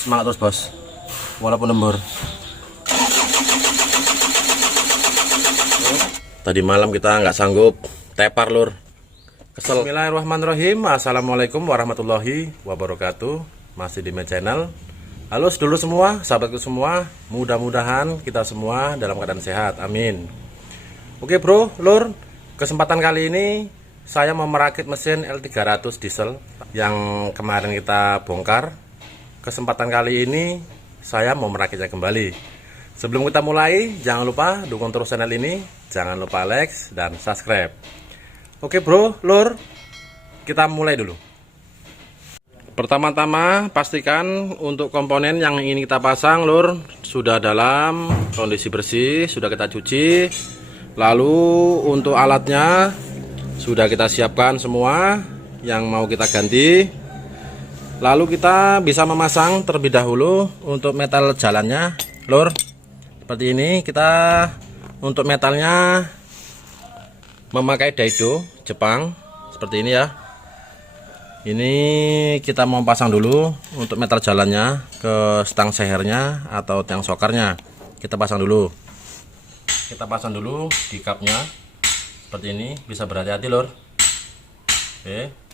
Semangat terus bos, walaupun lembur. Tadi malam kita nggak sanggup tepar lur, kesel. Bismillahirrahmanirrahim. Assalamualaikum warahmatullahi wabarakatuh. Masih di My Channel. Halo sedulur semua, sahabatku semua. Mudah-mudahan kita semua dalam keadaan sehat, amin. Oke bro, lur, kesempatan kali ini saya mau merakit mesin L300 diesel yang kemarin kita bongkar. Kesempatan kali ini saya mau merakitnya kembali. Sebelum kita mulai, jangan lupa dukung terus channel ini. Jangan lupa like dan subscribe. Oke bro, lur, kita mulai dulu. Pertama-tama pastikan untuk komponen yang ingin kita pasang lur sudah dalam kondisi bersih, sudah kita cuci. Lalu untuk alatnya sudah kita siapkan semua yang mau kita ganti. Lalu kita bisa memasang terlebih dahulu untuk metal jalannya lur. Seperti ini, kita untuk metalnya memakai daido Jepang seperti ini ya. Ini kita mau pasang dulu untuk metal jalannya ke stang sehernya atau tiang sokarnya. Kita pasang dulu. Kita pasang dulu di kapnya seperti ini, bisa berhati-hati lur. Oke.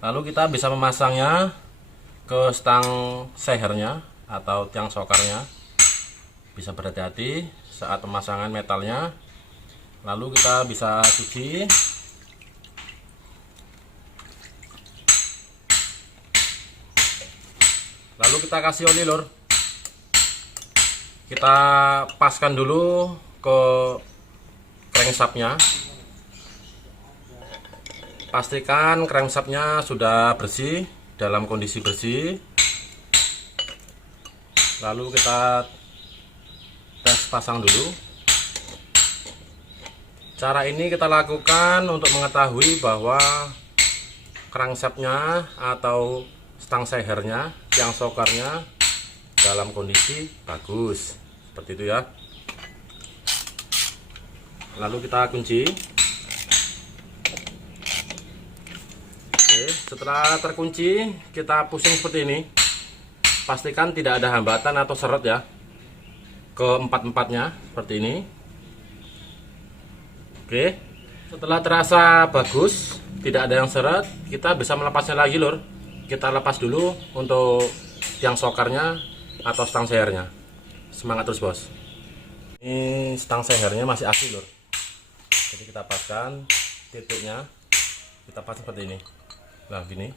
Lalu kita bisa memasangnya ke stang sehernya atau tiang sokarnya. Bisa berhati-hati saat pemasangan metalnya. Lalu kita bisa cuci. Lalu kita kasih oli lur. Kita paskan dulu ke crankshaftnya. Pastikan crankshaftnya sudah bersih, dalam kondisi bersih. Lalu kita tes pasang dulu. Cara ini kita lakukan untuk mengetahui bahwa crankshaftnya atau stang sehernya, tiang sokarnya dalam kondisi bagus. Seperti itu ya. Lalu kita kunci. Setelah terkunci, kita pusing seperti ini. Pastikan tidak ada hambatan atau seret ya ke empat-empatnya seperti ini. Oke, setelah terasa bagus, tidak ada yang seret, kita bisa melepasnya lagi lur. Kita lepas dulu untuk tiang sokarnya atau stang sehernya. Semangat terus bos. Ini stang sehernya masih asli lur. Jadi kita paskan titiknya, kita pasang seperti ini. Nah gini.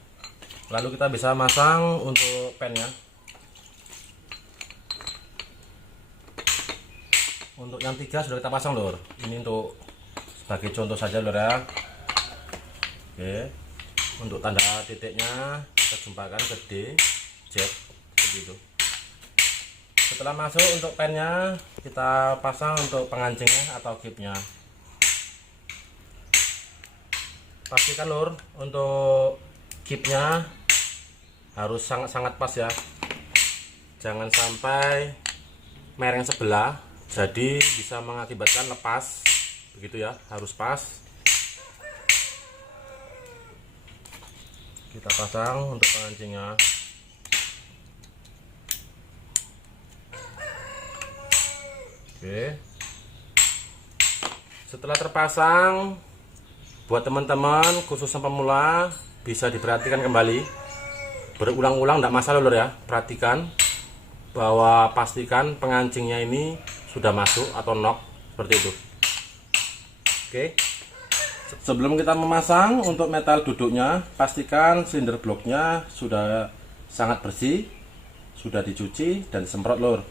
Lalu kita bisa masang untuk pennya. Untuk yang 3 sudah kita pasang lur. Ini untuk sebagai contoh saja lur ya. Oke. Untuk tanda titiknya kita jumpakan ke D, Z begitu. Setelah masuk untuk pennya, kita pasang untuk pengancingnya atau kipnya. Pastikan lur untuk kipnya harus sangat-sangat pas ya, jangan sampai mereng sebelah, jadi bisa mengakibatkan lepas begitu ya, harus pas. Kita pasang untuk pengancingnya. Oke, setelah terpasang, buat teman-teman khususnya pemula bisa diperhatikan kembali berulang-ulang, tidak masalah lur ya. Perhatikan bahwa pastikan pengancingnya ini sudah masuk atau knock seperti itu. Oke, sebelum kita memasang untuk metal duduknya, pastikan silinder bloknya sudah sangat bersih, sudah dicuci dan disemprot lur.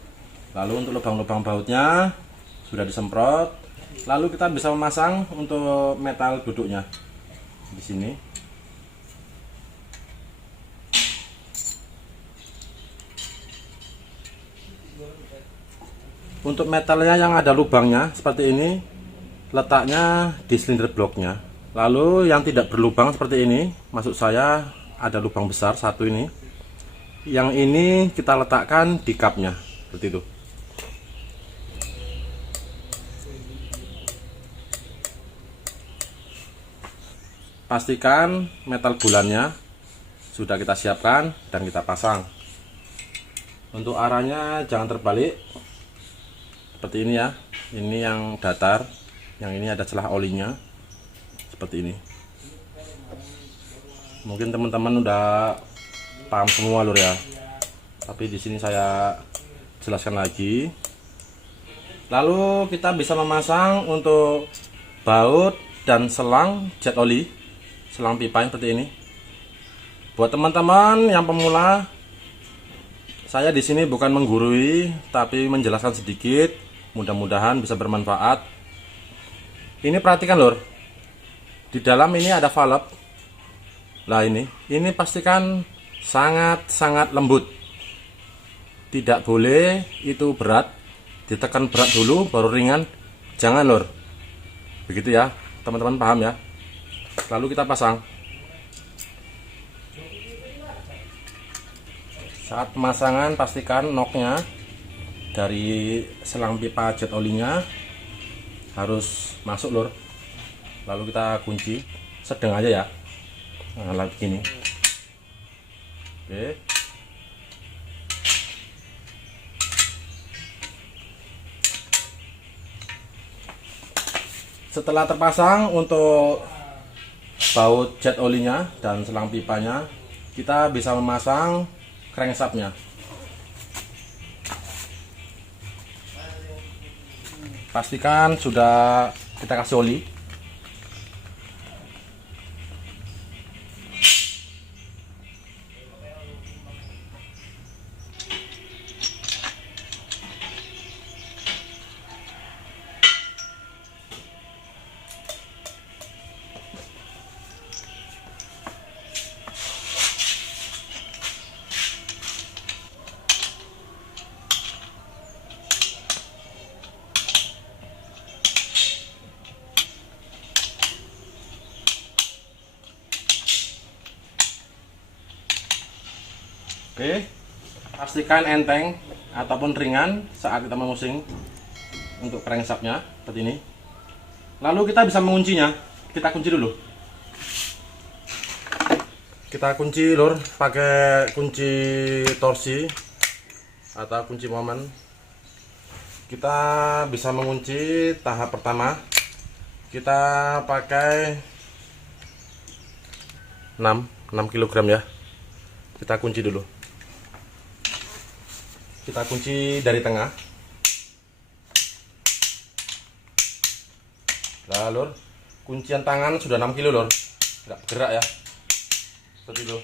Lalu untuk lubang-lubang bautnya sudah disemprot. Lalu kita bisa memasang untuk metal duduknya di sini. Untuk metalnya yang ada lubangnya seperti ini, letaknya di silinder bloknya. Lalu yang tidak berlubang seperti ini, maksud saya ada lubang besar satu ini. Yang ini kita letakkan di kapnya seperti itu. Pastikan metal bulannya sudah kita siapkan dan kita pasang. Untuk arahnya jangan terbalik seperti ini ya. Ini yang datar, yang ini ada celah olinya seperti ini. Mungkin teman-teman udah paham semua lur ya, tapi di sini saya jelaskan lagi. Lalu kita bisa memasang untuk baut dan selang jet oli, selang pipa seperti ini. Buat teman-teman yang pemula, saya di sini bukan menggurui, tapi menjelaskan sedikit. Mudah-mudahan bisa bermanfaat. Ini perhatikan lur, di dalam ini ada valve. Nah ini pastikan sangat-sangat lembut. Tidak boleh itu berat, ditekan berat dulu baru ringan. Jangan lur, begitu ya teman-teman, paham ya. Lalu kita pasang. Saat pemasangan pastikan noknya dari selang pipa jet olinya harus masuk lur. Lalu kita kunci sedang aja ya. Nah, lagi gini. Oke. Setelah terpasang untuk baut jet olinya dan selang pipanya, kita bisa memasang crankshaftnya. Pastikan sudah kita kasih oli. Oke, pastikan enteng ataupun ringan saat kita memusing untuk crankshaftnya seperti ini. Lalu kita bisa menguncinya. Kita kunci dulu. Kita kunci lur pakai kunci torsi atau kunci momen. Kita bisa mengunci tahap pertama. Kita pakai 6 kg ya. Kita kunci dulu. Kita kunci dari tengah. Nah lur, kuncian tangan sudah 6 kilo lur, nggak bergerak ya, seperti itu.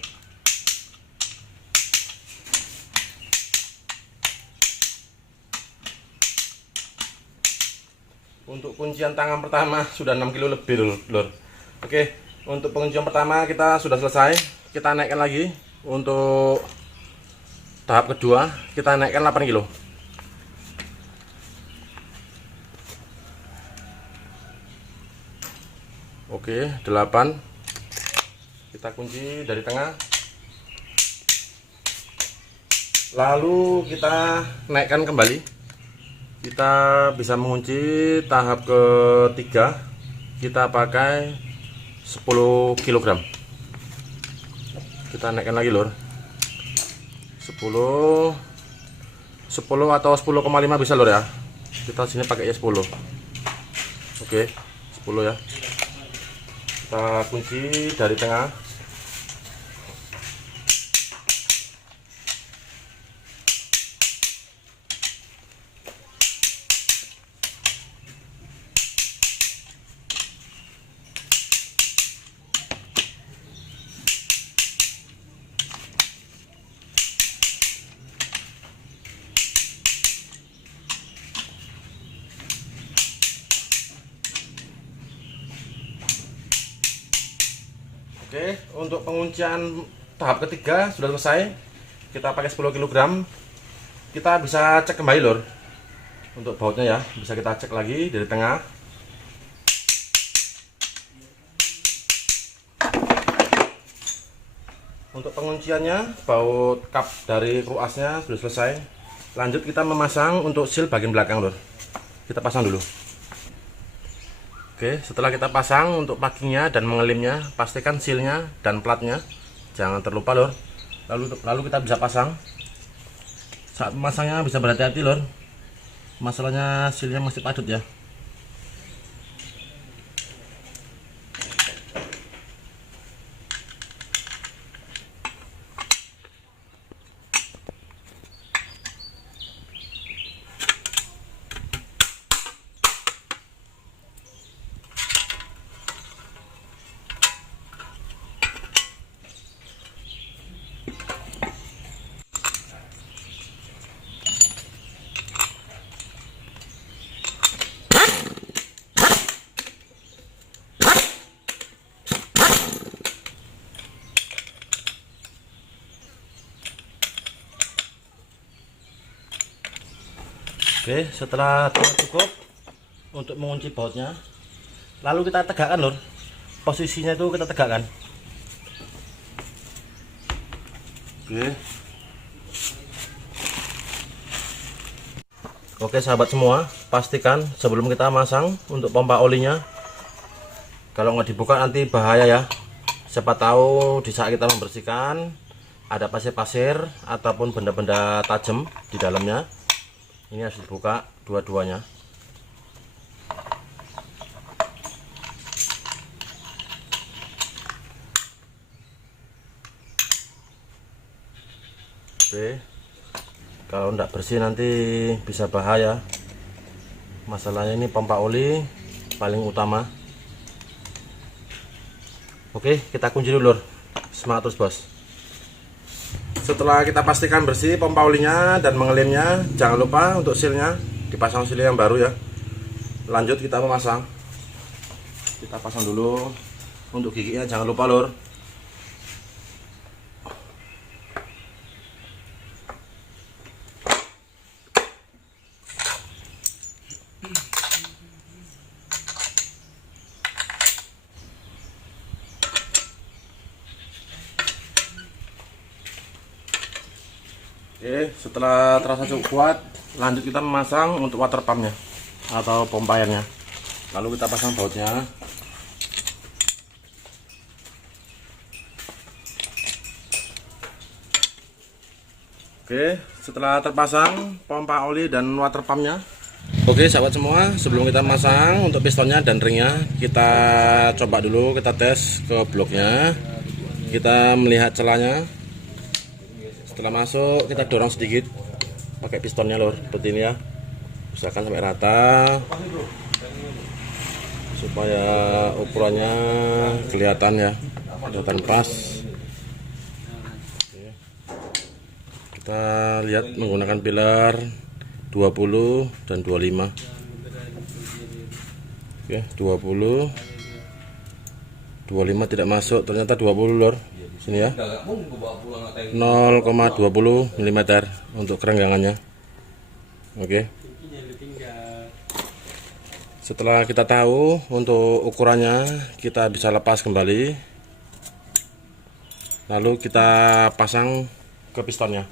Untuk kuncian tangan pertama sudah 6 kilo lebih lur. Oke, untuk penguncian pertama kita sudah selesai. Kita naikkan lagi. Untuk tahap kedua kita naikkan 8 kilo. Oke, 8. Kita kunci dari tengah. Lalu kita naikkan kembali. Kita bisa mengunci tahap ketiga. Kita pakai 10 kg. Kita naikkan lagi lur. 10 atau 10,5 bisa lur ya. Kita sini pakai 10. Oke, 10 ya. Kita kunci dari tengah. Oke, untuk penguncian tahap ketiga sudah selesai. Kita pakai 10 kg. Kita bisa cek kembali lur. Untuk bautnya ya, bisa kita cek lagi dari tengah. Untuk pengunciannya, baut kap dari ruasnya sudah selesai. Lanjut kita memasang untuk seal bagian belakang lur. Kita pasang dulu. Oke, setelah kita pasang untuk packingnya dan mengelimnya, pastikan sealnya dan platnya jangan terlupa lur. Lalu kita bisa pasang saat memasangnya bisa berhati-hati lor, masalahnya silnya masih padat ya. Oke, setelah cukup untuk mengunci bautnya, lalu kita tegakkan lor. Posisinya itu kita tegakkan. Oke sahabat semua, pastikan sebelum kita masang untuk pompa olinya, kalau nggak dibuka nanti bahaya ya. Siapa tahu di saat kita membersihkan ada pasir-pasir ataupun benda-benda tajam di dalamnya. Ini harus dibuka dua-duanya. Oke, kalau tidak bersih nanti bisa bahaya. Masalahnya ini pompa oli paling utama. Oke, kita kunci dulu lor. Semangat terus bos. Setelah kita pastikan bersih pompa olinya dan mengelimnya, jangan lupa untuk silnya dipasang sil yang baru ya. Lanjut kita memasang. Kita pasang dulu. Untuk giginya jangan lupa lor. Oke, setelah terasa cukup kuat, lanjut kita memasang untuk water pumpnya atau pompa airnya. Lalu kita pasang bautnya. Oke, setelah terpasang pompa oli dan water pumpnya. Oke sahabat semua, sebelum kita masang untuk pistonnya dan ringnya, kita coba dulu, kita tes ke bloknya. Kita melihat celahnya. Setelah masuk kita dorong sedikit pakai pistonnya lor, seperti ini ya, usahakan sampai rata supaya ukurannya kelihatan ya, kelihatan pas. Oke. Kita lihat menggunakan pilar 20 dan 25. Oke, 20 25 tidak masuk, ternyata 20 lor. Sini ya, 0,20 mm untuk kerenggangannya. Oke. Setelah kita tahu untuk ukurannya, kita bisa lepas kembali. Lalu kita pasang ke pistonnya.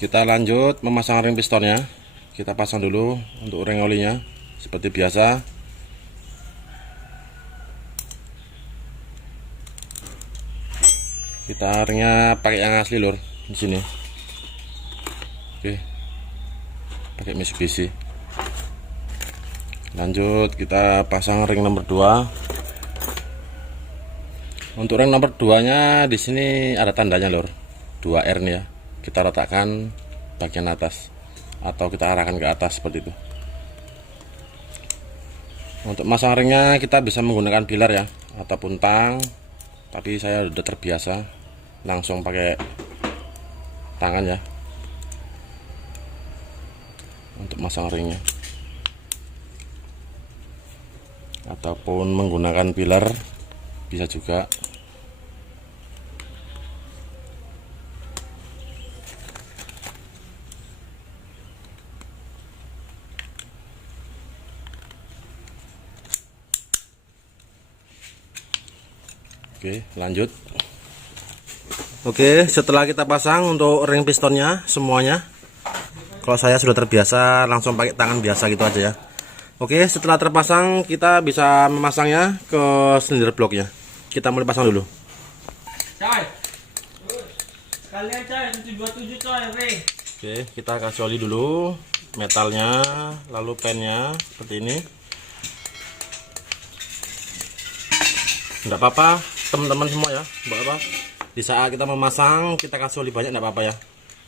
Kita lanjut memasang ring pistonnya. Kita pasang dulu untuk ring olinya seperti biasa. Kita ringnya pakai yang asli lor di sini. Oke, pakai Mitsubishi. Lanjut kita pasang ring nomor 2. Untuk ring nomor 2 nya di sini ada tandanya lor, 2R nih ya. Kita letakkan bagian atas atau kita arahkan ke atas seperti itu. Untuk masang ringnya kita bisa menggunakan pilar ya ataupun tang, tapi saya sudah terbiasa langsung pakai tangan ya untuk masang ringnya, ataupun menggunakan pilar bisa juga. Oke, lanjut. Oke, setelah kita pasang untuk ring pistonnya semuanya, kalau saya sudah terbiasa langsung pakai tangan biasa gitu aja ya. Oke, setelah terpasang kita bisa memasangnya ke silinder bloknya. Kita mulai pasang dulu. Sekali aja 727 coy, Re. Oke, kita kasih oli dulu metalnya, lalu pennya seperti ini. Enggak apa-apa teman-teman semua ya, enggak apa. Di saat kita memasang kita kasih oli banyak enggak apa-apa ya,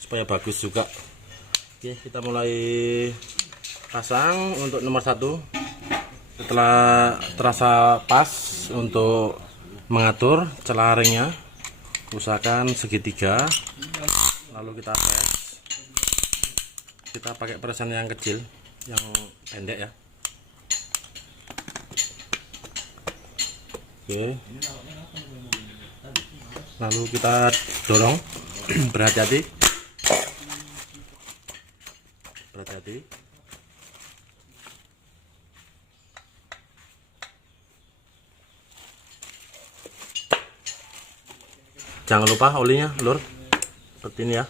supaya bagus juga. Oke, kita mulai pasang untuk nomor 1. Setelah terasa pas untuk mengatur celah ringnya, usahakan segitiga, lalu kita press. Kita pakai presan yang kecil, yang pendek ya. Oke, lalu kita dorong. Berhati-hati, berhati-hati. Jangan lupa olinya, lur, seperti ini ya.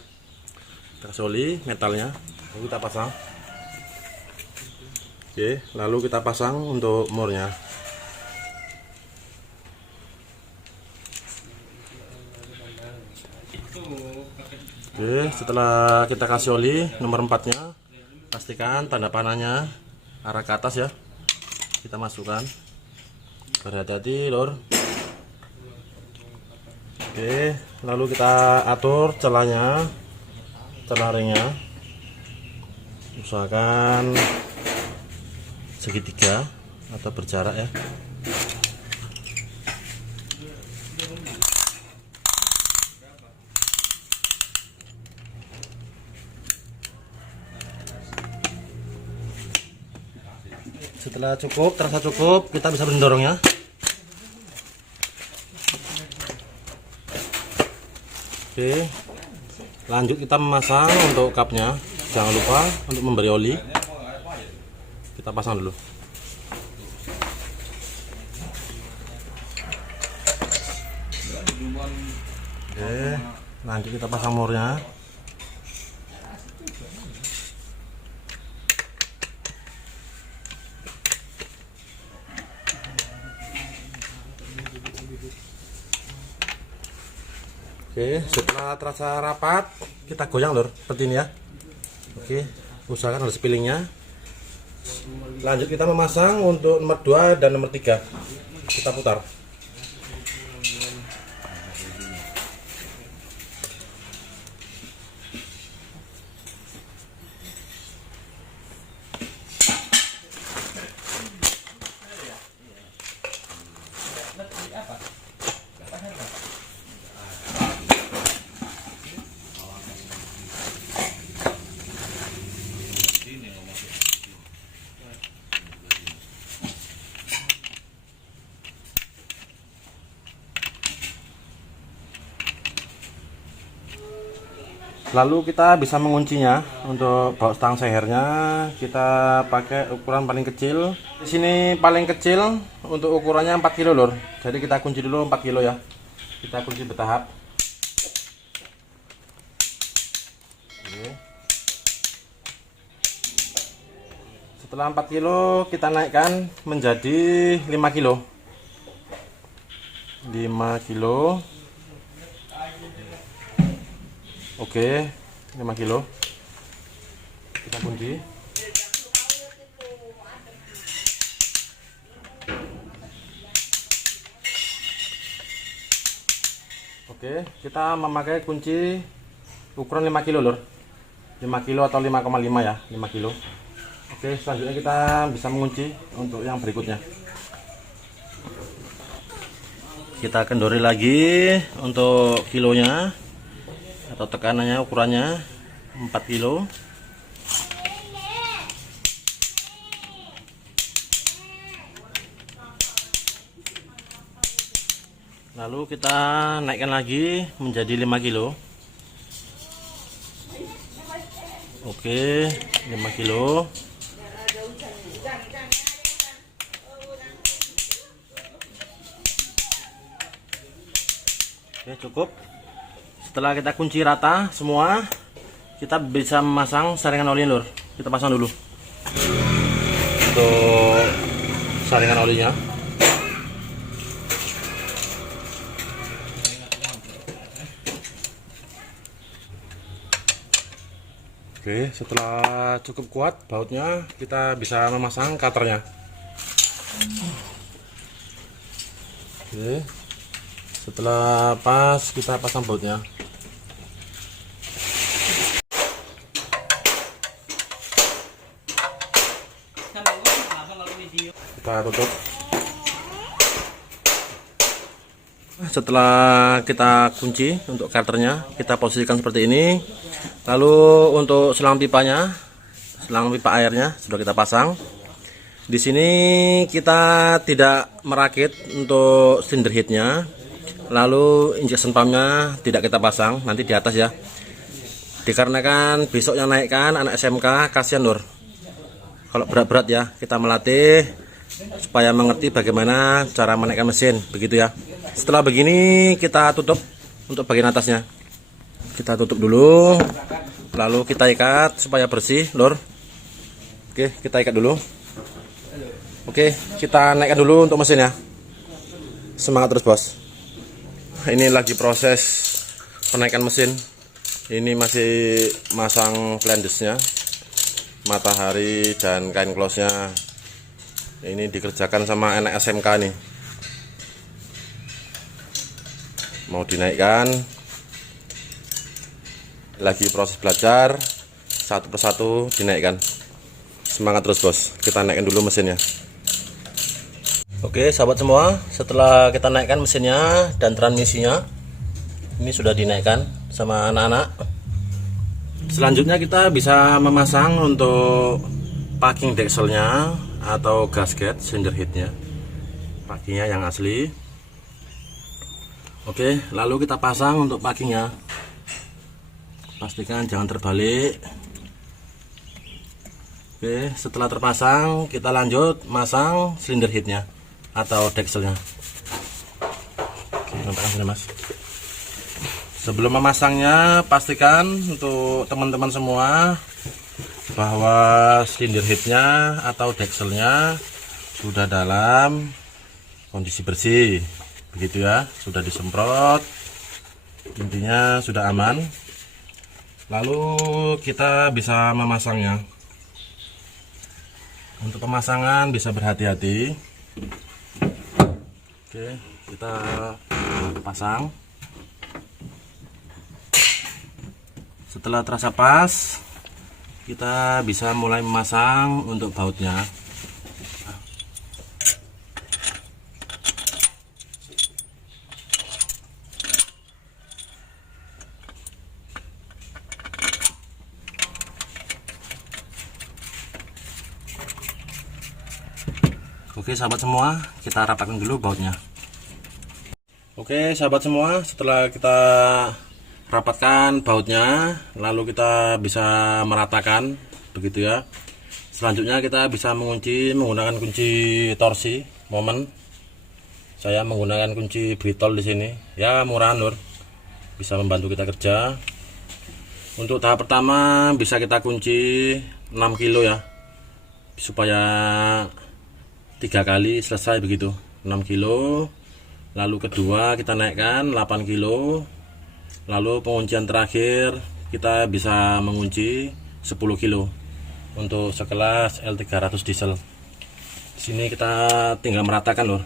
Kita kasih oli metalnya, lalu kita pasang. Oke, lalu kita pasang untuk murnya. Oke, setelah kita kasih oli nomor 4-nya, pastikan tanda panahnya arah ke atas ya. Kita masukkan. Berhati-hati, lur. Oke, lalu kita atur celahnya, celah ringnya. Usahakan segitiga atau berjarak ya. Setelah cukup, terasa cukup, kita bisa mendorongnya. Oke, lanjut kita memasang untuk cupnya. Jangan lupa untuk memberi oli. Kita pasang dulu. Oke, lanjut kita pasang murnya. Oke, setelah terasa rapat, kita goyang lur, seperti ini ya. Oke, usahakan ada spillingnya. Lanjut kita memasang untuk nomor 2 dan nomor 3. Kita putar. Lalu kita bisa menguncinya. Untuk baut stang sehernya kita pakai ukuran paling kecil. Di sini paling kecil untuk ukurannya 4 kilo lur. Jadi kita kunci dulu 4 kilo ya. Kita kunci bertahap. Oke. Setelah 4 kilo kita naikkan menjadi 5 kilo. 5 kilo. Oke, 5 kilo. Kita kunci. Oke, kita memakai kunci ukuran 5 kilo lur. 5 kilo atau 5,5 ya, 5 kilo. Oke, selanjutnya kita bisa mengunci untuk yang berikutnya. Kita kendori lagi untuk kilonya atau tekanannya, ukurannya 4 kilo. Lalu kita naikkan lagi menjadi 5 kilo. Oke, 5 kilo. Oke, cukup. Setelah kita kunci rata semua, kita bisa memasang saringan oli lur. Kita pasang dulu untuk saringan olinya. Oke, setelah cukup kuat bautnya, kita bisa memasang cutternya. Oke, setelah pas kita pasang bautnya. Kita tutup. Setelah kita kunci untuk cutternya, kita posisikan seperti ini. Lalu untuk selang pipanya, selang pipa airnya sudah kita pasang. Di sini kita tidak merakit untuk cylinder headnya. Lalu injection pumpnya tidak kita pasang, nanti di atas ya. Dikarenakan besok yang naikkan anak SMK, kasihan Lur. Kalau berat-berat ya, kita melatih supaya mengerti bagaimana cara menaikkan mesin, begitu ya. Setelah begini kita tutup untuk bagian atasnya. Kita tutup dulu, lalu kita ikat supaya bersih, Lur. Oke, kita ikat dulu. Oke, kita naikkan dulu untuk mesin ya. Semangat terus bos. Ini lagi proses penaikan mesin. Ini masih masang flandesnya, matahari dan kain close-nya. Ini dikerjakan sama anak SMK nih. Mau dinaikkan. Lagi proses belajar, satu persatu dinaikkan. Semangat terus bos, kita naikkan dulu mesinnya. Oke sahabat semua, setelah kita naikkan mesinnya dan transmisinya, ini sudah dinaikkan sama anak-anak. Selanjutnya kita bisa memasang untuk packing dekselnya atau gasket cylinder headnya, packingnya yang asli. Oke, lalu kita pasang untuk packingnya. Pastikan jangan terbalik. Oke, setelah terpasang kita lanjut masang silinder headnya atau dekselnya. Oke, nampakkan sudah mas. Sebelum memasangnya pastikan untuk teman-teman semua bahwa silinder headnya atau dekselnya sudah dalam kondisi bersih, begitu ya, sudah disemprot, intinya sudah aman. Lalu kita bisa memasangnya. Untuk pemasangan bisa berhati-hati. Oke, kita pasang. Setelah terasa pas, kita bisa mulai memasang untuk bautnya. Oke sahabat semua, kita rapatkan dulu bautnya. Oke sahabat semua, setelah kita rapatkan bautnya, lalu kita bisa meratakan, begitu ya. Selanjutnya kita bisa mengunci menggunakan kunci torsi momen. Saya menggunakan kunci britol di sini, ya murah Nur, bisa membantu kita kerja. Untuk tahap pertama bisa kita kunci 6 kilo ya, supaya 3 kali selesai begitu, 6 kilo. Lalu kedua kita naikkan 8 kilo. Lalu penguncian terakhir kita bisa mengunci 10 kilo untuk sekelas L300 diesel. Di sini kita tinggal meratakan loh.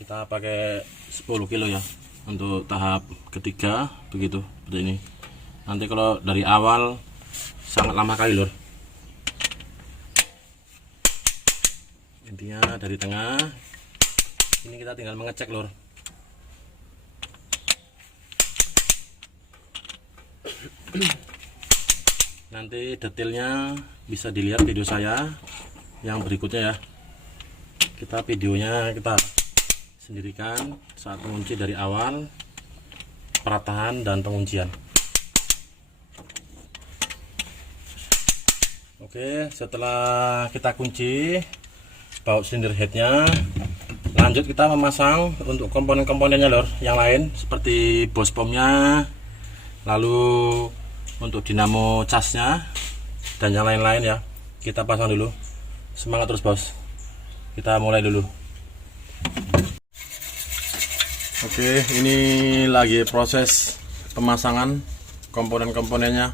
Kita pakai 10 kilo ya untuk tahap ketiga, begitu seperti ini. Nanti kalau dari awal sangat lama kali lor. Intinya dari tengah ini kita tinggal mengecek lor. Nanti detailnya bisa dilihat video saya yang berikutnya ya. Kita videonya kita sendirikan saat mengunci dari awal, peratahan dan penguncian. Oke, setelah kita kunci baut silinder headnya, lanjut kita memasang untuk komponen-komponennya lor yang lain seperti bos pomnya, lalu untuk dinamo casnya dan yang lain-lain ya. Kita pasang dulu. Semangat terus bos, kita mulai dulu. Oke, ini lagi proses pemasangan komponen-komponennya.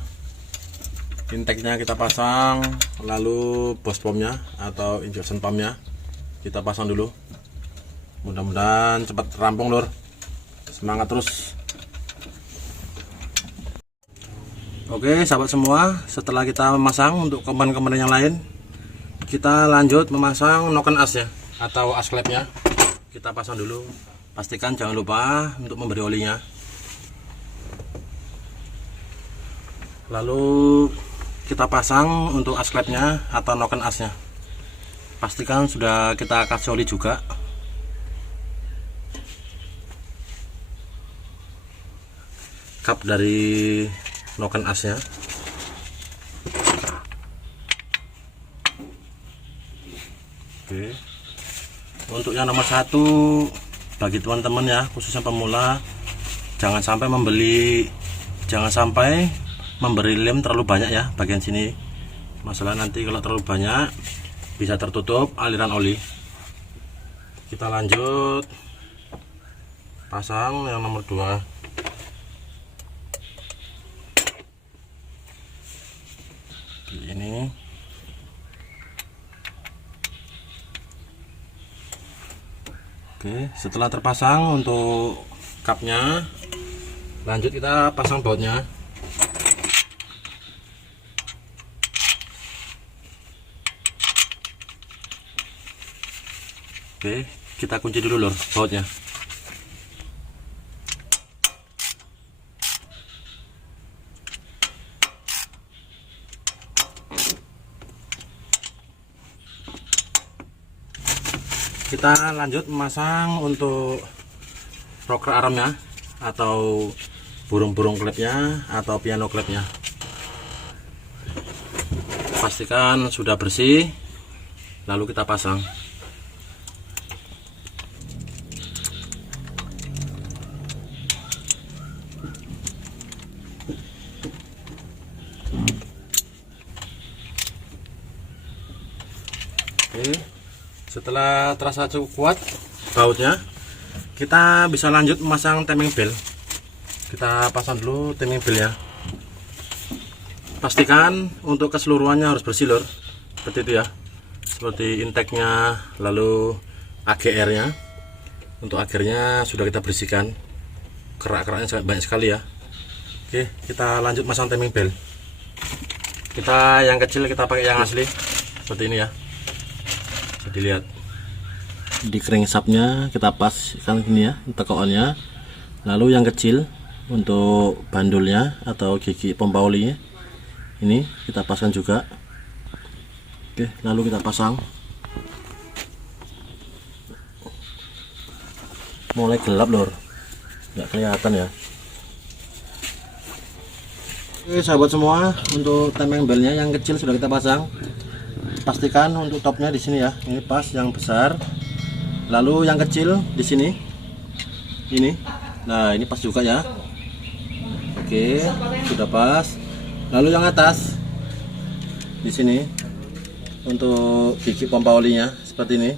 intake-nya kita pasang, lalu bos pumpnya atau injection pumpnya kita pasang dulu. Mudah-mudahan cepat rampung lur. Semangat terus. Oke sahabat semua, setelah kita memasang untuk komponen-komponen yang lain, kita lanjut memasang noken asnya atau as klepnya. Kita pasang dulu. Pastikan jangan lupa untuk memberi olinya. Lalu kita pasang untuk as klepnya atau noken asnya. Pastikan sudah kita kasih oli juga. Kap dari noken asnya. Oke. Untuk yang nomor 1, bagi teman-teman ya, khususnya pemula, jangan sampai memberi lem terlalu banyak ya bagian sini. Masalah nanti kalau terlalu banyak bisa tertutup aliran oli. Kita lanjut pasang yang nomor 2. Ini oke, setelah terpasang untuk kapnya, lanjut kita pasang bautnya. Oke, kita kunci dulu lur bautnya. Kita lanjut memasang untuk rocker armnya atau burung-burung klepnya atau piano klepnya. Pastikan sudah bersih, lalu kita pasang. Oke, setelah terasa cukup kuat bautnya, kita bisa lanjut memasang timing bell. Kita pasang dulu timing bellnya. Pastikan untuk keseluruhannya harus bersih lur, seperti itu ya, seperti intake-nya, lalu AGR-nya. Untuk AGR-nya sudah kita bersihkan, kerak-keraknya sangat banyak sekali ya. Oke, kita lanjut masang timing bell. Kita yang kecil kita pakai yang asli seperti ini ya. Dilihat di crankshaftnya kita paskan ini ya, tekoannya. Lalu yang kecil untuk bandulnya atau gigi pompa olinya ini kita pasang juga. Oke, lalu kita pasang. Mulai gelap lor, nggak kelihatan ya. Oke sahabat semua, untuk timing belnya yang kecil sudah kita pasang. Pastikan untuk topnya di sini ya, ini pas yang besar. Lalu yang kecil di sini, ini, nah ini pas juga ya. Oke, sudah pas. Lalu yang atas di sini untuk gigi pompa olinya seperti ini,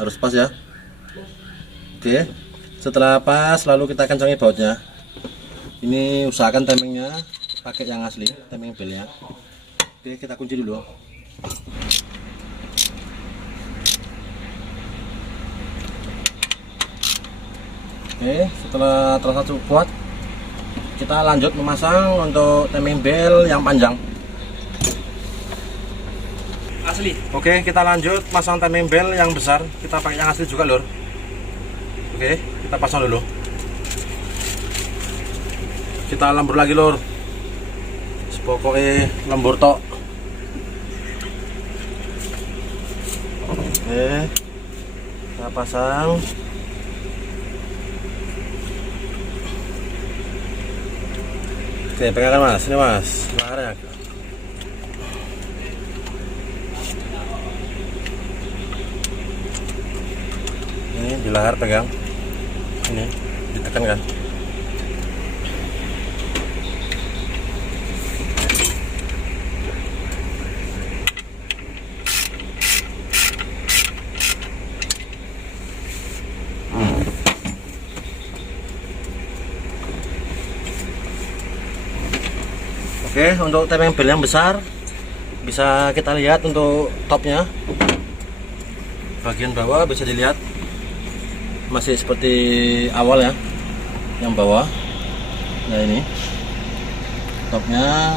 harus pas ya. Oke, setelah pas lalu kita kencangi bautnya. Ini usahakan timingnya pakai yang asli, timing belnya. Oke, kita kunci dulu. Oke, setelah terasa cukup kuat, kita lanjut memasang untuk timing bell yang panjang asli. Oke, kita lanjut pasang timing bell yang besar. Kita pakai yang asli juga lur. Oke, kita pasang dulu. Kita lembur lagi lur, pokoknya lembur tok. Oke, kita pasang. Oke, pegangkan mas, ini mas, laharnya. Ini di lahar pegang, ini ditekan kan. Oke, untuk temeng bel yang besar bisa kita lihat untuk topnya. Bagian bawah bisa dilihat masih seperti awal ya, yang bawah. Nah ini topnya,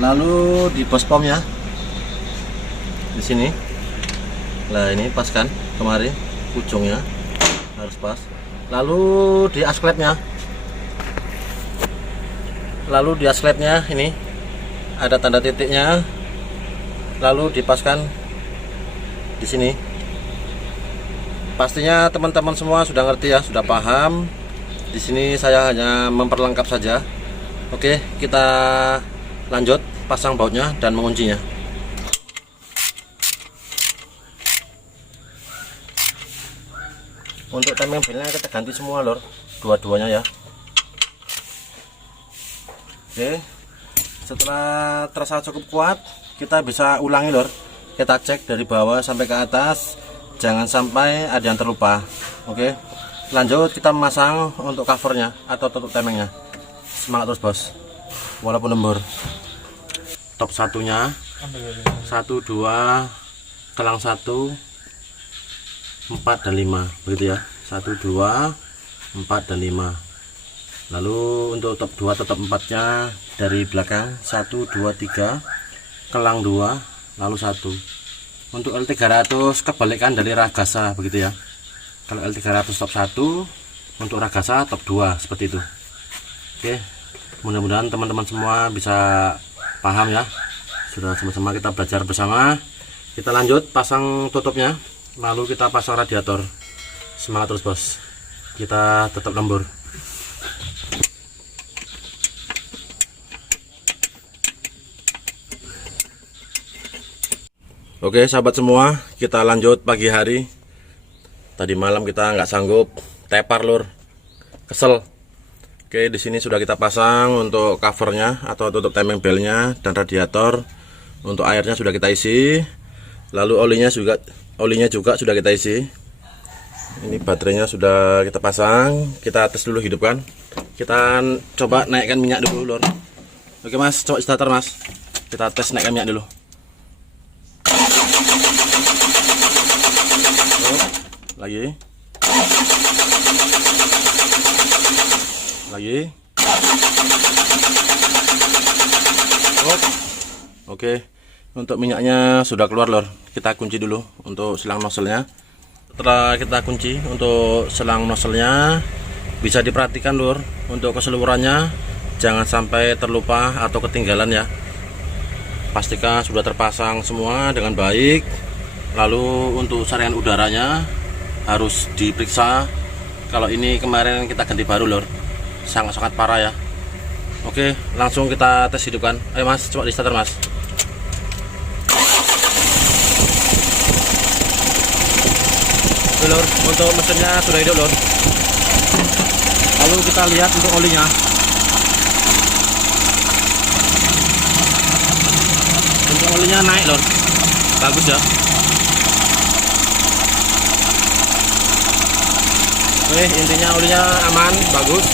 lalu di bos pomnya di sini. Nah ini pas kan kemarin ujungnya harus pas. Lalu di asklepnya, ini ada tanda titiknya, lalu dipaskan di sini. Pastinya teman-teman semua sudah ngerti ya, sudah paham. Di sini saya hanya memperlengkap saja. Oke, kita lanjut pasang bautnya dan menguncinya. Untuk temeng belnya kita ganti semua lor, dua-duanya ya. Oke, setelah terasa cukup kuat, kita bisa ulangi lor. Kita cek dari bawah sampai ke atas, jangan sampai ada yang terlupa. Oke, lanjut kita memasang untuk covernya atau tutup temengnya. Semangat terus bos, walaupun lembur. Top satunya 1, 2, kelang 1, 4 dan 5 begitu ya. 1, 2, 4 dan 5. Lalu untuk top 2 tetap 4 nya dari belakang 1, 2, 3, kelang 2, lalu 1. Untuk L300 kebalikan dari ragasa begitu ya. Kalau L300 top 1, untuk ragasa top 2 seperti itu. Oke, mudah-mudahan teman-teman semua bisa paham ya. Sudah sama-sama kita belajar bersama. Kita lanjut pasang tutupnya, lalu kita pasang radiator. Semangat terus bos, kita tetap lembur. Oke sahabat semua, kita lanjut pagi hari. Tadi malam kita nggak sanggup tepar lur, kesel. Oke, di sini sudah kita pasang untuk covernya atau tutup temeng belnya dan radiator. Untuk airnya sudah kita isi, lalu olinya juga sudah kita isi. Ini baterainya sudah kita pasang. Kita tes dulu hidupkan. Kita coba naikkan minyak dulu lur. Oke mas, coba starter mas. Kita tes naikkan minyak dulu. Lagi. Oke, untuk minyaknya sudah keluar lor. Kita kunci dulu untuk selang nozzle-nya. Setelah kita kunci untuk selang nozzle-nya, bisa diperhatikan lur, untuk keseluruhannya jangan sampai terlupa atau ketinggalan ya. Pastikan sudah terpasang semua dengan baik. Lalu untuk saringan udaranya harus diperiksa. Kalau ini kemarin kita ganti baru lur, sangat-sangat parah ya. Oke, langsung kita tes hidupkan. Ayo mas, coba di starter mas. Oke lur, untuk mesinnya sudah hidup lur. Lalu kita lihat untuk olinya. Untuk olinya naik lur, bagus ya. Oke, intinya olinya aman, bagus.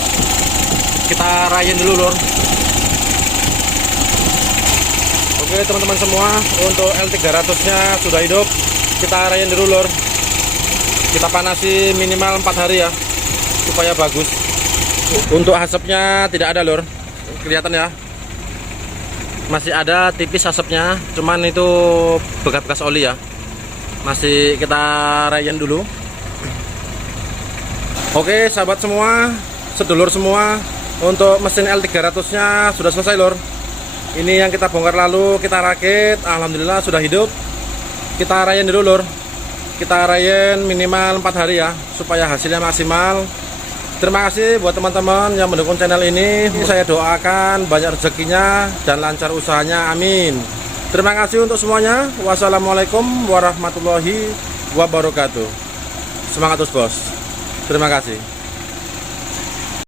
Kita rayain dulu lur. Oke teman-teman semua, untuk L300 nya sudah hidup. Kita rayain dulu lur. Kita panasi minimal 4 hari ya, supaya bagus. Untuk asapnya tidak ada lur, kelihatan ya. Masih ada tipis asapnya, cuman itu bekas-bekas oli ya. Masih kita rayain dulu. Oke sahabat semua, sedulur semua, untuk mesin L300 nya sudah selesai lor. Ini yang kita bongkar lalu kita rakit, alhamdulillah sudah hidup. Kita rayain dulu lor. Kita rayain minimal 4 hari ya, supaya hasilnya maksimal. Terima kasih buat teman-teman yang mendukung channel ini. Saya doakan banyak rezekinya dan lancar usahanya, amin. Terima kasih untuk semuanya. Wassalamualaikum warahmatullahi wabarakatuh. Semangat terus bos. Terima kasih.